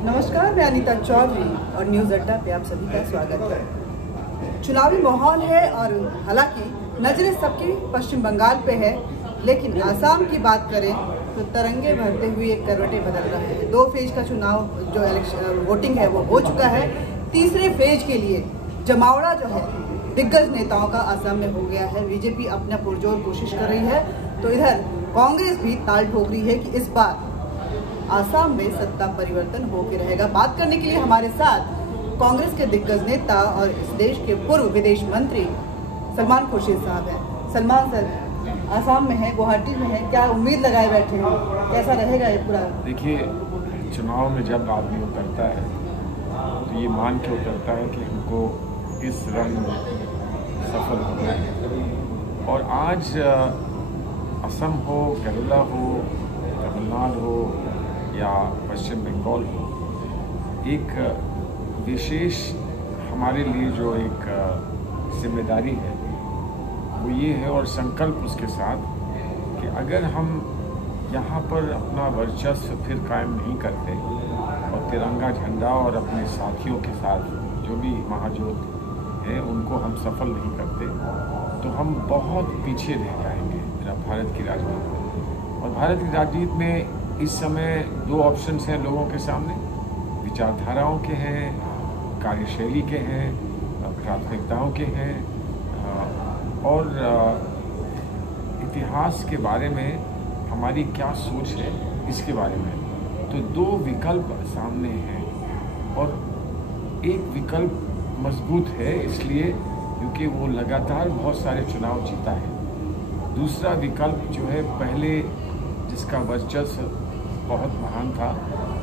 नमस्कार, मैं अनीता चौधरी और न्यूज़ अड्डा पे आप सभी का स्वागत है। चुनावी माहौल है और हालांकि नजरें सबकी पश्चिम बंगाल पे है, लेकिन आसाम की बात करें तो तरंगे भरते हुए करवटें बदल रहा है। 2 फेज का चुनाव जो वोटिंग है वो हो चुका है। तीसरे फेज के लिए जमावड़ा जो है दिग्गज नेताओं का आसाम में हो गया है। बीजेपी अपना पुरजोर कोशिश कर रही है तो इधर कांग्रेस भी ताल ठोक रही है कि इस बार आसाम में सत्ता परिवर्तन होकर रहेगा। बात करने के लिए हमारे साथ कांग्रेस के दिग्गज नेता और इस देश के पूर्व विदेश मंत्री सलमान खुर्शीद साहब हैं। सलमान सर, आसाम में है, गुवाहाटी में है, क्या उम्मीद लगाए बैठे हैं, कैसा रहेगा ये पूरा? देखिए, चुनाव में जब आदमी उतरता है तो ये मान के उतरता है कि हमको इस रंग में सफल होना है। और आज असम हो, केरला हो, तमिलनाडु हो या पश्चिम बंगाल हो, एक विशेष हमारे लिए जो एक जिम्मेदारी है वो ये है और संकल्प उसके साथ कि अगर हम यहाँ पर अपना वर्चस्व फिर कायम नहीं करते और तिरंगा झंडा और अपने साथियों के साथ जो भी महाजोत हैं उनको हम सफल नहीं करते तो हम बहुत पीछे रह जाएंगे भारत की राजनीति में। और भारत की राजनीति में इस समय 2 ऑप्शंस हैं लोगों के सामने, विचारधाराओं के हैं, कार्यशैली के हैं, प्राथमिकताओं के हैं और इतिहास के बारे में हमारी क्या सोच है इसके बारे में। तो 2 विकल्प सामने हैं और एक विकल्प मजबूत है इसलिए क्योंकि वो लगातार बहुत सारे चुनाव जीता है। दूसरा विकल्प जो है पहले जिसका वर्चस्व बहुत महान था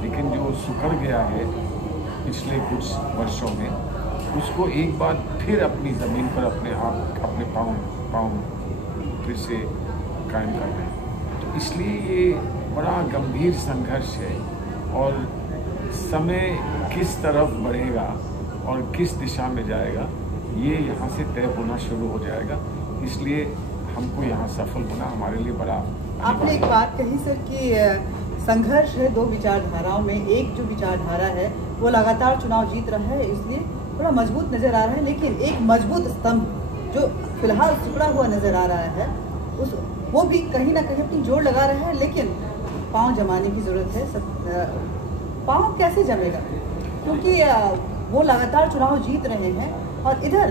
लेकिन जो सुखड़ गया है पिछले कुछ वर्षों में, उसको एक बार फिर अपनी ज़मीन पर अपने पाँव फिर से कायम कर रहे हैं। तो इसलिए ये बड़ा गंभीर संघर्ष है और समय किस तरफ बढ़ेगा और किस दिशा में जाएगा ये यहाँ से तय होना शुरू हो जाएगा। इसलिए हमको यहाँ सफल होना हमारे लिए बड़ा। आपने एक बात कही सर कि संघर्ष है 2 विचारधाराओं में। एक जो विचारधारा है वो लगातार चुनाव जीत रहा है इसलिए थोड़ा मजबूत नजर आ रहा है, लेकिन एक मजबूत स्तंभ जो फिलहाल टुकड़ा हुआ नजर आ रहा है वो भी कहीं ना कहीं अपनी जोड़ लगा रहा है, लेकिन पाँव जमाने की जरूरत है। पाँव कैसे जमेगा? क्योंकि वो लगातार चुनाव जीत रहे हैं और इधर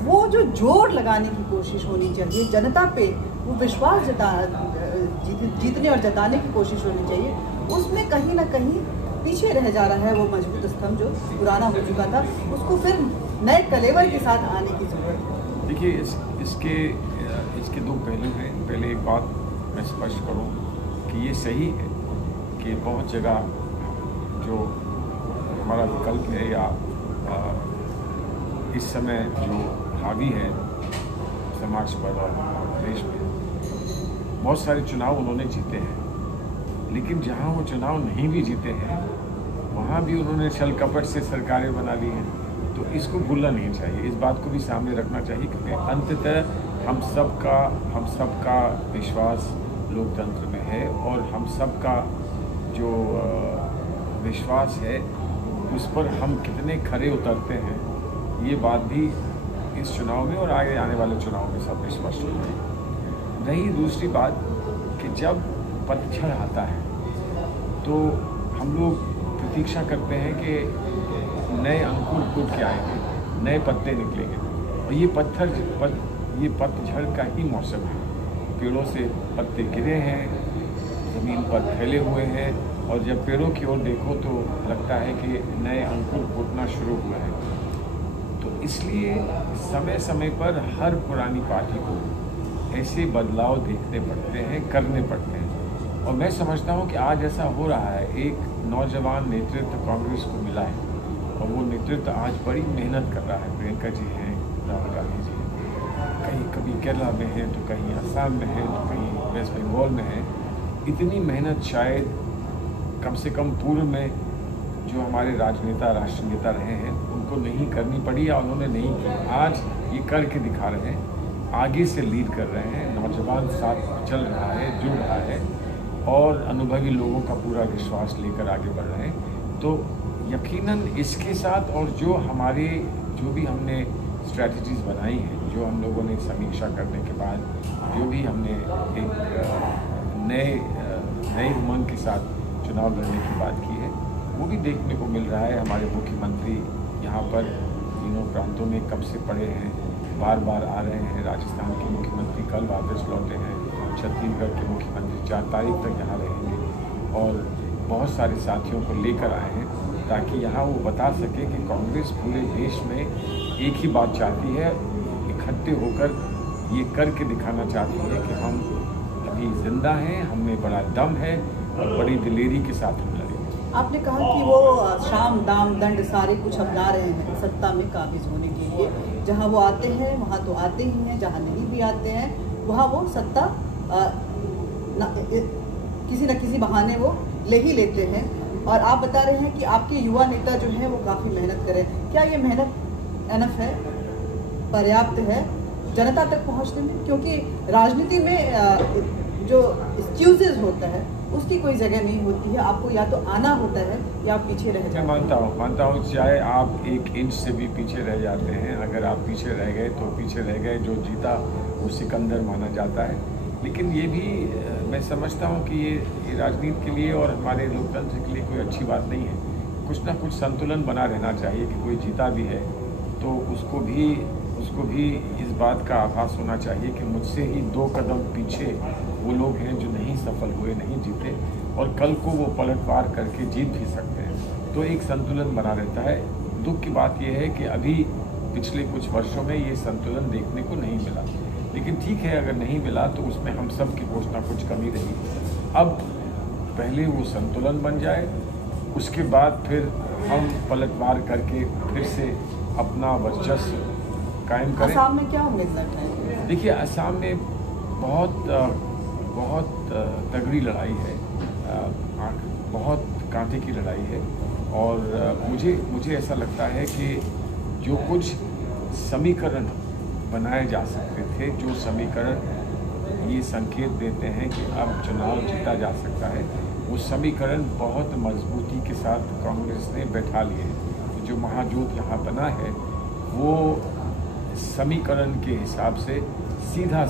वो जो जोर लगाने की कोशिश होनी चाहिए, जनता पे वो विश्वास जीतने और जताने की कोशिश होनी चाहिए, उसमें कहीं ना कहीं पीछे रह जा रहा है वो मजबूत स्तंभ जो पुराना हो चुका था, उसको फिर नए कलेवर के साथ आने की जरूरत है। देखिए, इसके 2 पहलू हैं। पहले एक बात मैं स्पष्ट करूं कि ये सही है कि बहुत जगह जो हमारा विकल्प है या इस समय जो हावी है समाज पर और देश में, बहुत सारे चुनाव उन्होंने जीते हैं, लेकिन जहां वो चुनाव नहीं भी जीते हैं वहां भी उन्होंने छल कपट से सरकारें बना ली हैं। तो इसको भूलना नहीं चाहिए, इस बात को भी सामने रखना चाहिए क्योंकि अंततः हम सबका विश्वास लोकतंत्र में है और हम सबका जो विश्वास है उस पर हम कितने खरे उतरते हैं ये बात भी इस चुनाव में और आगे आने वाले चुनाव में सब स्पष्ट हो जाएगी। रही दूसरी बात कि जब पतझड़ आता है तो हम लोग प्रतीक्षा करते हैं कि नए अंकुर फूट के आएंगे, नए पत्ते निकलेंगे और ये पतझड़ का ही मौसम है। पेड़ों से पत्ते गिरे हैं, ज़मीन पर फैले हुए हैं और जब पेड़ों की ओर देखो तो लगता है कि नए अंकुर फूटना शुरू हुआ है। तो इसलिए समय समय पर हर पुरानी पार्टी को ऐसे बदलाव देखने पड़ते हैं, करने पड़ते हैं और मैं समझता हूं कि आज ऐसा हो रहा है। एक नौजवान नेतृत्व कांग्रेस को मिला है और वो नेतृत्व आज बड़ी मेहनत कर रहा है। प्रियंका जी हैं, राहुल गांधी जी हैं, कहीं कभी केरला में हैं तो कहीं असम में हैं तो कहीं वेस्ट बंगाल में हैं। इतनी मेहनत शायद कम से कम पूर्व में जो हमारे राष्ट्र नेता रहे हैं उनको नहीं करनी पड़ी या उन्होंने नहीं की। आज ये करके दिखा रहे हैं, आगे से लीड कर रहे हैं, नौजवान साथ चल रहा है, जुड़ रहा है और अनुभवी लोगों का पूरा विश्वास लेकर आगे बढ़ रहे हैं। तो यकीनन इसके साथ और जो भी हमने स्ट्रैटेजीज बनाई हैं, जो हम लोगों ने समीक्षा करने के बाद जो भी हमने एक नए उमंग के साथ चुनाव लड़ने की बात की है, वो भी देखने को मिल रहा है। हमारे मुख्यमंत्री यहाँ पर तीनों प्रांतों में कब से पड़े हैं, बार बार आ रहे हैं। राजस्थान के मुख्यमंत्री कल वापस लौटे हैं, छत्तीसगढ़ के मुख्यमंत्री 4 तारीख तक यहाँ रहेंगे और बहुत सारे साथियों को लेकर आए हैं ताकि यहाँ वो बता सके कि कांग्रेस पूरे देश में एक ही बात चाहती है, इकट्ठे होकर ये करके दिखाना चाहती है कि हम अभी जिंदा हैं, हमें बड़ा दम है और बड़ी दिलेरी के साथ हम लड़ेंगे। आपने कहा कि वो शाम दाम दंड सारे कुछ अपना रहे हैं सत्ता में काबिज होने के लिए। जहां वो आते हैं वहां तो आते ही हैं, जहां नहीं भी आते हैं वहां वो सत्ता किसी न किसी बहाने वो ले ही लेते हैं। और आप बता रहे हैं कि आपके युवा नेता जो हैं वो काफ़ी मेहनत करें। क्या ये मेहनत एनफ है, पर्याप्त है जनता तक पहुंचने में? क्योंकि राजनीति में जो एक्सक्यूजेज होता है उसकी कोई जगह नहीं होती है। आपको या तो आना होता है या आप पीछे रह जाते हैं। मैं मानता हूँ चाहे आप 1 इंच से भी पीछे रह जाते हैं, अगर आप पीछे रह गए तो पीछे रह गए। जो जीता वो सिकंदर माना जाता है। लेकिन ये भी मैं समझता हूँ कि ये राजनीति के लिए और हमारे लोकतंत्र के लिए कोई अच्छी बात नहीं है। कुछ ना कुछ संतुलन बना रहना चाहिए कि कोई जीता भी है तो उसको भी इस बात का आभास होना चाहिए कि मुझसे ही 2 कदम पीछे वो लोग हैं जो नहीं सफल हुए, नहीं जीते और कल को वो पलटवार करके जीत भी सकते हैं। तो एक संतुलन बना रहता है। दुख की बात यह है कि अभी पिछले कुछ वर्षों में ये संतुलन देखने को नहीं मिला। लेकिन ठीक है, अगर नहीं मिला तो उसमें हम सब की कुछ ना कुछ कमी रही। अब पहले वो संतुलन बन जाए, उसके बाद फिर हम पलटवार करके फिर से अपना वर्चस्व कायम करें। असम में क्या उम्मीद लगता है? देखिए, असम में बहुत तगड़ी लड़ाई है, बहुत कांटे की लड़ाई है और मुझे ऐसा लगता है कि जो कुछ समीकरण बनाए जा सकते थे, जो समीकरण ये संकेत देते हैं कि अब चुनाव जीता जा सकता है, वो समीकरण बहुत मजबूती के साथ कांग्रेस ने बैठा लिए हैं। जो महाजोत यहाँ बना है वो समीकरण के हिसाब से सीधा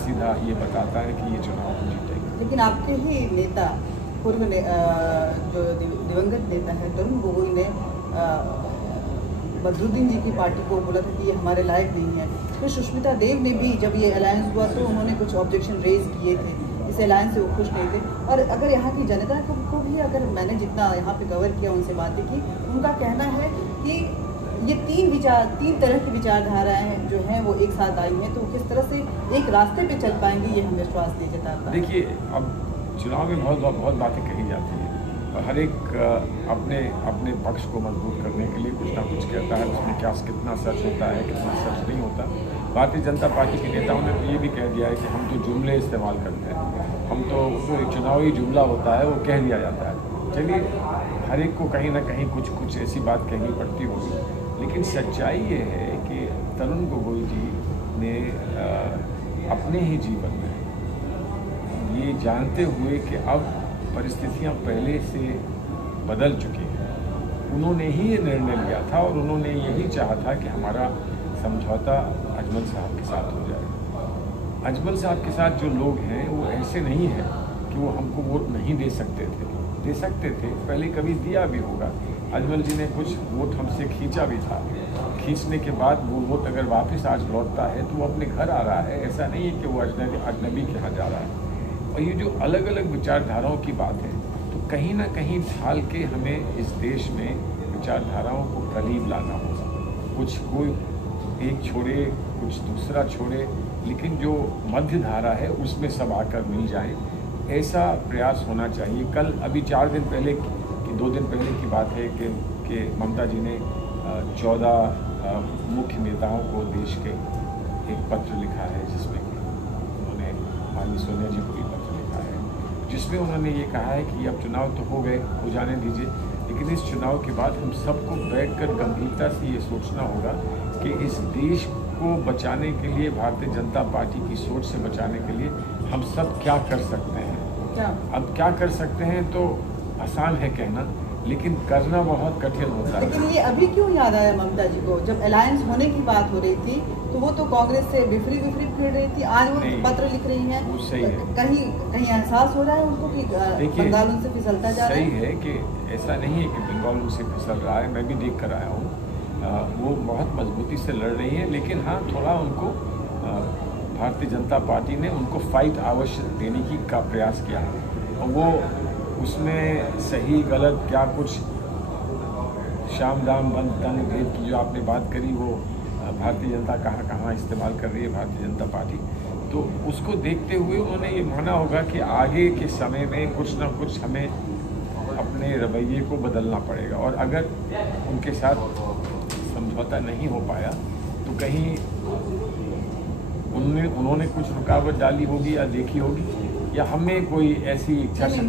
ये बताता है कि ये चुनाव जीतेगा। लेकिन आपके ही नेता पूर्व जो दिवंगत नेता है तरुण गोगोई ने बदरुद्दीन जी की पार्टी को बोला था कि ये हमारे लायक नहीं है। तो सुष्मिता देव ने भी जब ये अलायंस हुआ तो उन्होंने कुछ ऑब्जेक्शन रेज किए थे, इस अलायंस से वो खुश नहीं थे। और अगर यहाँ की जनता को भी, अगर मैंने जितना यहाँ पे कवर किया उनसे बातें की, उनका कहना है कि ये 3 तरह की विचारधाराएं जो हैं वो एक साथ आई हैं, तो किस तरह से एक रास्ते पे चल पाएंगे ये हमें विश्वास दे जाता है। देखिए, अब चुनाव में बहुत बातें कही जाती हैं और हर एक अपने पक्ष को मजबूत करने के लिए कुछ ना कुछ कहता है। उसमें कितना सच होता है, कितना सच नहीं होता। भारतीय जनता पार्टी के नेताओं ने तो ये भी कह दिया है कि हम तो जुमले इस्तेमाल करते हैं, हम तो एक चुनावी जुमला होता है वो कह दिया जाता है। चलिए, हर एक को कहीं ना कहीं कुछ ऐसी बात कहनी पड़ती होगी, लेकिन सच्चाई ये है कि तरुण गोगोई जी ने अपने ही जीवन में ये जानते हुए कि अब परिस्थितियां पहले से बदल चुकी हैं, उन्होंने ही ये निर्णय लिया था और उन्होंने यही चाहा था कि हमारा समझौता अजमल साहब के साथ हो जाए। अजमल साहब के साथ जो लोग हैं वो ऐसे नहीं हैं कि वो हमको वोट नहीं दे सकते थे, दे सकते थे, पहले कभी दिया भी होगा। अजमल जी ने कुछ वोट हमसे खींचा भी था, खींचने के बाद वो वोट अगर वापस आज लौटता है तो वो अपने घर आ रहा है। ऐसा नहीं है कि वो अजनबी के यहाँ जा रहा है। और ये जो अलग अलग विचारधाराओं की बात है, तो कहीं ना कहीं ढाल के हमें इस देश में विचारधाराओं को करीब लाना होगा। कुछ कोई एक छोड़े, कुछ दूसरा छोड़े, लेकिन जो मध्य धारा है उसमें सब आकर मिल जाए, ऐसा प्रयास होना चाहिए। कल अभी 2 दिन पहले की बात है कि ममता जी ने 14 मुख्य नेताओं को देश के एक पत्र लिखा है, जिसमें उन्होंने माननीय सोनिया जी को भी पत्र लिखा है, जिसमें उन्होंने ये कहा है कि अब चुनाव तो हो गए, हो जाने दीजिए, लेकिन इस चुनाव के बाद हम सबको बैठकर गंभीरता से ये सोचना होगा कि इस देश को बचाने के लिए, भारतीय जनता पार्टी की सोच से बचाने के लिए हम सब क्या कर सकते हैं। सकते हैं आप? अब क्या कर सकते हैं तो आसान है कहना, लेकिन करना बहुत कठिन होता है। लेकिन ये अभी क्यों याद आया ममता जी को? जब अलायंस होने की बात हो रही थी तो वो तो कांग्रेस से विफरी फिर रही थी, आज वो पत्र लिख रही हैं। वो सही है। कहीं कहीं एहसास हो रहा है उनको कि बंगाल उनसे फिसलता जा रहा है? सही है कि ऐसा नहीं है कि बंगाल उनसे फिसल रहा है, मैं भी देख कर आया हूँ। वो बहुत मजबूती से लड़ रही है, लेकिन हाँ थोड़ा उनको भारतीय जनता पार्टी ने उनको फाइट अवश्य देने की का प्रयास किया है, और वो उसमें सही गलत क्या कुछ शाम दाम बंद तन भेद की जो आपने बात करी, वो भारतीय जनता कहाँ इस्तेमाल कर रही है भारतीय जनता पार्टी, तो उसको देखते हुए उन्होंने ये माना होगा कि आगे के समय में कुछ ना कुछ हमें अपने रवैये को बदलना पड़ेगा, और अगर उनके साथ समझौता नहीं हो पाया तो कहीं उन्होंने कुछ रुकावट डाली होगी या देखी होगी, या हमें कोई ऐसी इच्छा नहीं,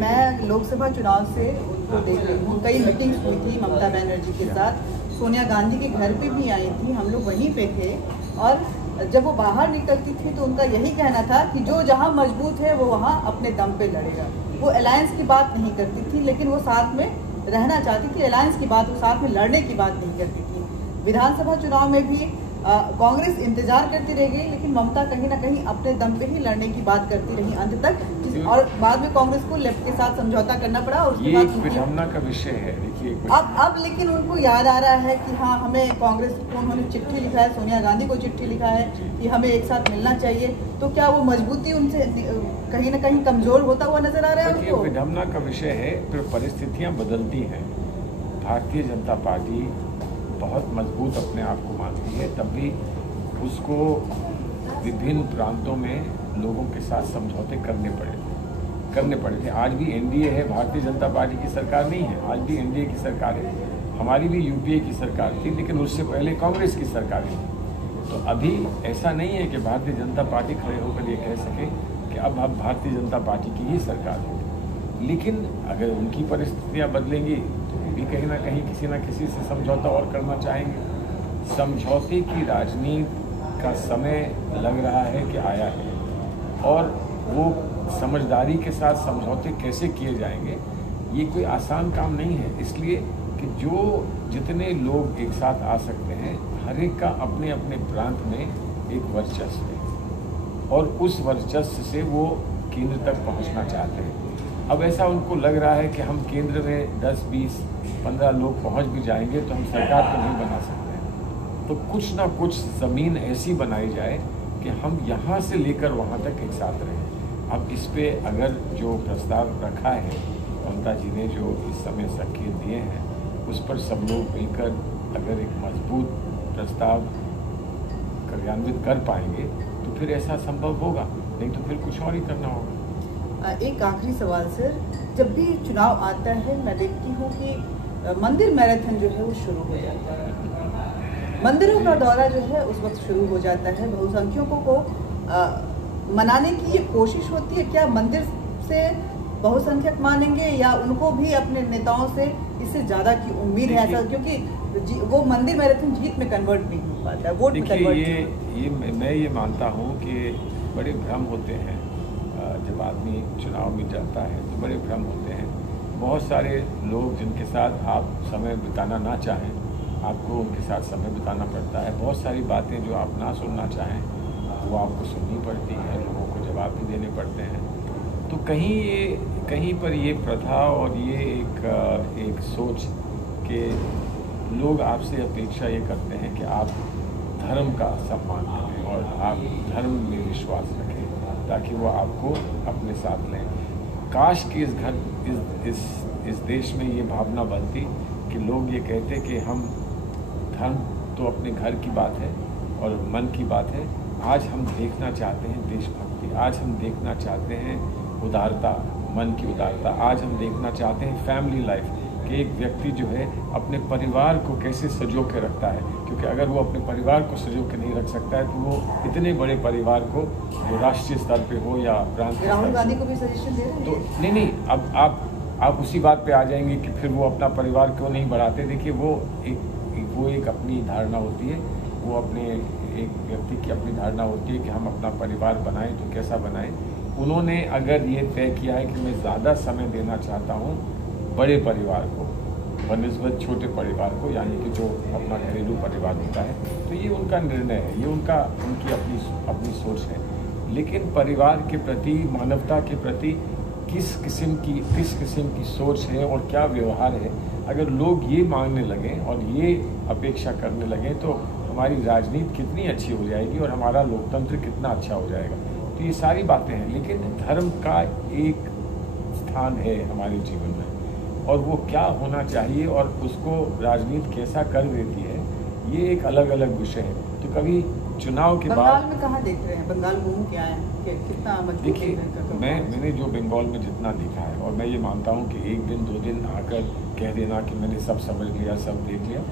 मैं लोकसभा चुनाव से उनको देख रही हूँ। कई मीटिंग्स हुई थी ममता बनर्जी के साथ, सोनिया गांधी के घर पे भी आई थी, हम लोग वहीं पे थे, और जब वो बाहर निकलती थी तो उनका यही कहना था कि जो जहाँ मजबूत है वो वहाँ अपने दम पे लड़ेगा। वो अलायंस की बात नहीं करती थी, लेकिन वो साथ में रहना चाहती थी। अलायंस की बात, वो साथ में लड़ने की बात नहीं करती थी। विधानसभा चुनाव में भी कांग्रेस इंतजार करती रह गई, लेकिन ममता कहीं ना कहीं अपने दम पे ही लड़ने की बात करती रही अंत तक, और बाद में कांग्रेस को लेफ्ट के साथ समझौता करना पड़ा, और उसके बाद विडंबना का विषय है। देखिए अब लेकिन उनको याद आ रहा है कि हाँ, हमें कांग्रेस को उन्होंने चिट्ठी लिखा है, सोनिया गांधी को चिट्ठी लिखा है कि हमें एक साथ मिलना चाहिए, तो क्या वो मजबूती उनसे कहीं ना कहीं कमजोर होता हुआ नजर आ रहा है उनको? विडंबना का विषय है, फिर परिस्थितियां बदलती हैं। भारतीय जनता पार्टी बहुत मजबूत अपने आप को मानती है, तब भी उसको विभिन्न प्रांतों में लोगों के साथ समझौते करने पड़े थे। आज भी एनडीए है, भारतीय जनता पार्टी की सरकार नहीं है, आज भी एनडीए की सरकार है। हमारी भी यूपीए की सरकार थी, लेकिन उससे पहले कांग्रेस की सरकार थी। तो अभी ऐसा नहीं है कि भारतीय जनता पार्टी खड़े होकर ये कह सके कि अब भारतीय जनता पार्टी की ही सरकार है। लेकिन अगर उनकी परिस्थितियां बदलेंगी तो भी कहीं ना कहीं किसी न किसी से समझौता और करना चाहेंगे। समझौते की राजनीति का समय लग रहा है कि आया है, और वो समझदारी के साथ समझौते कैसे किए जाएंगे, ये कोई आसान काम नहीं है। इसलिए कि जो जितने लोग एक साथ आ सकते हैं, हर एक का अपने अपने प्रांत में एक वर्चस्व है, और उस वर्चस्व से वो केंद्र तक पहुंचना चाहते हैं। अब ऐसा उनको लग रहा है कि हम केंद्र में 10, 20, 15 लोग पहुंच भी जाएंगे तो हम सरकार तो नहीं बना सकते हैं। तो कुछ ना कुछ ज़मीन ऐसी बनाई जाए कि हम यहाँ से लेकर वहाँ तक एक साथ रहें। अब इस पे अगर जो प्रस्ताव रखा है, ममता जी ने जो इस समय संकेत दिए हैं, उस पर सब लोग मिलकर अगर एक मजबूत प्रस्ताव कार्यान्वित कर पाएंगे तो फिर ऐसा संभव होगा, नहीं तो फिर कुछ और ही करना होगा। एक आखिरी सवाल सर, जब भी चुनाव आता है मैं देखती हूँ कि मंदिर मैराथन जो है वो शुरू हो जाता है, मंदिरों का दौरा जो है उस वक्त शुरू हो जाता है। बहुसंख्यकों को मनाने की ये कोशिश होती है। क्या मंदिर से बहुसंख्यक मानेंगे, या उनको भी अपने नेताओं से इससे ज़्यादा की उम्मीद है ऐसा, क्योंकि वो मंदिर मैराथन जीत में कन्वर्ट नहीं हो पाता है, वोट में कन्वर्ट। मैं ये मानता हूँ कि बड़े भ्रम होते हैं। जब आदमी चुनाव में जाता है तो बड़े भ्रम होते हैं। बहुत सारे लोग जिनके साथ आप समय बिताना ना चाहें, आपको उनके साथ समय बिताना पड़ता है। बहुत सारी बातें जो आप ना सुनना चाहें वो आपको सुननी पड़ती हैं, लोगों को जवाब भी देने पड़ते हैं। तो कहीं पर ये प्रथा और ये एक सोच के लोग आपसे अपेक्षा ये करते हैं कि आप धर्म का सम्मान करें और आप धर्म में विश्वास रखें, ताकि वो आपको अपने साथ लें। काश कि इस देश में ये भावना बनती कि लोग ये कहते कि हम धर्म तो अपने घर की बात है और मन की बात है। आज हम देखना चाहते हैं देशभक्ति, आज हम देखना चाहते हैं उदारता, मन की उदारता। आज हम देखना चाहते हैं फैमिली लाइफ, कि एक व्यक्ति जो है अपने परिवार को कैसे संजो के रखता है, क्योंकि अगर वो अपने परिवार को संजो के नहीं रख सकता है तो वो इतने बड़े परिवार को, वो राष्ट्रीय स्तर पे हो या प्रांत, राहुल गांधी को भी सजेशन दे रहे हैं तो नहीं, अब आप उसी बात पे आ जाएंगे कि फिर वो अपना परिवार क्यों नहीं बढ़ाते। देखिए वो एक अपनी धारणा होती है, वो अपने एक व्यक्ति की अपनी धारणा होती है कि हम अपना परिवार बनाएं तो कैसा बनाएं। उन्होंने अगर ये तय किया है कि मैं ज़्यादा समय देना चाहता हूँ बड़े परिवार को बनिस्बत छोटे परिवार को, यानी कि जो अपना घरेलू परिवार होता है, तो ये उनका निर्णय है, ये उनकी अपनी सोच है। लेकिन परिवार के प्रति, मानवता के प्रति किस किस्म की सोच है और क्या व्यवहार है, अगर लोग ये मांगने लगें और ये अपेक्षा करने लगें तो हमारी राजनीति कितनी अच्छी हो जाएगी और हमारा लोकतंत्र कितना अच्छा हो जाएगा। तो ये सारी बातें हैं, लेकिन धर्म का एक स्थान है हमारे जीवन में और वो क्या होना चाहिए और उसको राजनीति कैसा कर देती है, ये एक अलग अलग विषय है। तो कभी चुनाव के बाद बंगाल में कहाँ देख रहे हैं, बंगाल घूम के आए हैं, कितना देखिए, मैंने जो बंगाल में जितना देखा है, और मैं ये मानता हूँ कि एक दिन 2 दिन आकर कह देना कि मैंने सब समझ लिया, सब देख लिया,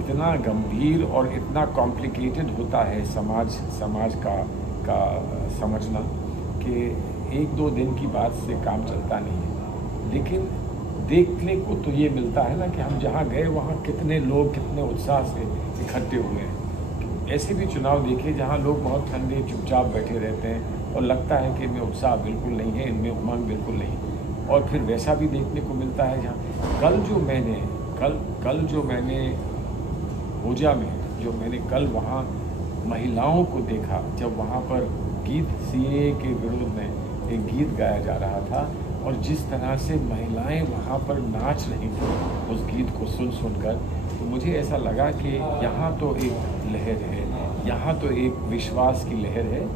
इतना गंभीर और इतना कॉम्प्लिकेटेड होता है समाज का समझना कि 1-2 दिन की बात से काम चलता नहीं है। लेकिन देखने को तो ये मिलता है ना कि हम जहाँ गए वहाँ कितने लोग कितने उत्साह से इकट्ठे हुए हैं। ऐसे भी चुनाव देखे जहाँ लोग बहुत ठंडे चुपचाप बैठे रहते हैं और लगता है कि इनमें उत्साह बिल्कुल नहीं है, इनमें उमंग बिल्कुल नहीं। और फिर वैसा भी देखने को मिलता है जहाँ कल जो मैंने ओजा में जो मैंने कल वहाँ महिलाओं को देखा, जब वहाँ पर गीत सीए के विरोध में एक गीत गाया जा रहा था और जिस तरह से महिलाएं वहाँ पर नाच रही थी उस गीत को सुनकर, तो मुझे ऐसा लगा कि यहाँ तो एक लहर है, यहाँ तो एक विश्वास की लहर है।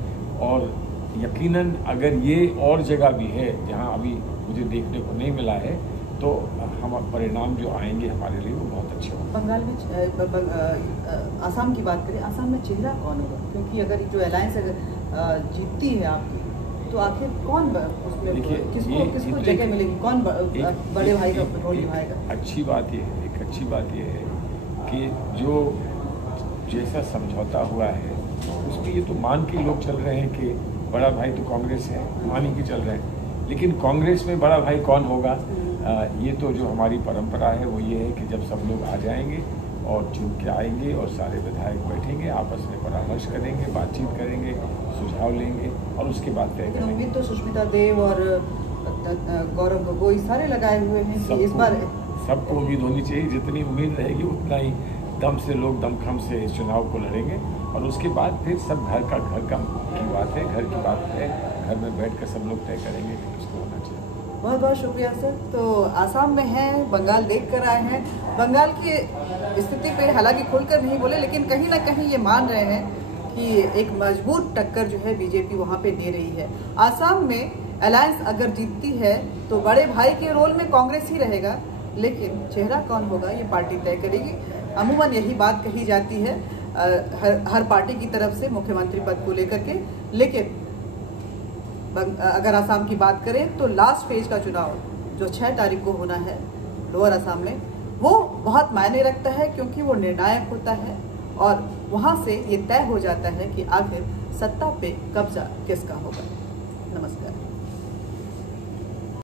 और यकीनन अगर ये और जगह भी है जहाँ अभी मुझे देखने को नहीं मिला है, तो हम परिणाम जो आएंगे हमारे लिए वो बहुत अच्छे होंगे। बंगाल में आसाम की बात करें, आसाम में चेहरा कौन होगा? क्योंकि अगर जो अलायंस अगर जीतती है आपकी, तो आखिर कौन उसमें किसको जगह मिलेगी, कौन बड़े भाई का रोल निभाएगा? अच्छी बात ये है कि जो जैसा समझौता हुआ है उसमें ये तो मान के लोग चल रहे हैं कि बड़ा भाई तो कांग्रेस है, मान ही के चल रहे हैं। लेकिन कांग्रेस में बड़ा भाई कौन होगा, ये तो जो हमारी परंपरा है वो ये है कि जब सब लोग आ जाएंगे और चुन के आएंगे और सारे विधायक बैठेंगे, आपस में परामर्श करेंगे, बातचीत करेंगे, सुझाव लेंगे और उसके बाद तय करेंगे। उम्मीद तो सुष्मिता देव और गौरव गोगोई सारे लगाए हुए हैं कि इस बार सबको उम्मीद होनी चाहिए, जितनी उम्मीद रहेगी उतना ही दम से लोग दमखम से इस चुनाव को लड़ेंगे और उसके बाद फिर सब घर की बात है, घर की बात है, घर में बैठ कर सब लोग तय करेंगे कि किसको होना चाहिए। बहुत बहुत शुक्रिया सर। तो आसाम में हैं, बंगाल देख कर आए हैं, बंगाल की स्थिति पे हालांकि खुलकर नहीं बोले, लेकिन कहीं ना कहीं ये मान रहे हैं कि एक मजबूत टक्कर जो है बीजेपी वहाँ पे दे रही है। आसाम में अलायंस अगर जीतती है तो बड़े भाई के रोल में कांग्रेस ही रहेगा, लेकिन चेहरा कौन होगा ये पार्टी तय करेगी। अमूमन यही बात कही जाती है हर पार्टी की तरफ से मुख्यमंत्री पद को लेकर के। लेकिन अगर आसाम की बात करें तो लास्ट फेज का चुनाव जो 6 तारीख को होना है लोअर आसाम में, वो बहुत मायने रखता है क्योंकि वो निर्णायक होता है और वहाँ से ये तय हो जाता है कि आखिर सत्ता पे कब्जा किसका होगा। नमस्कार।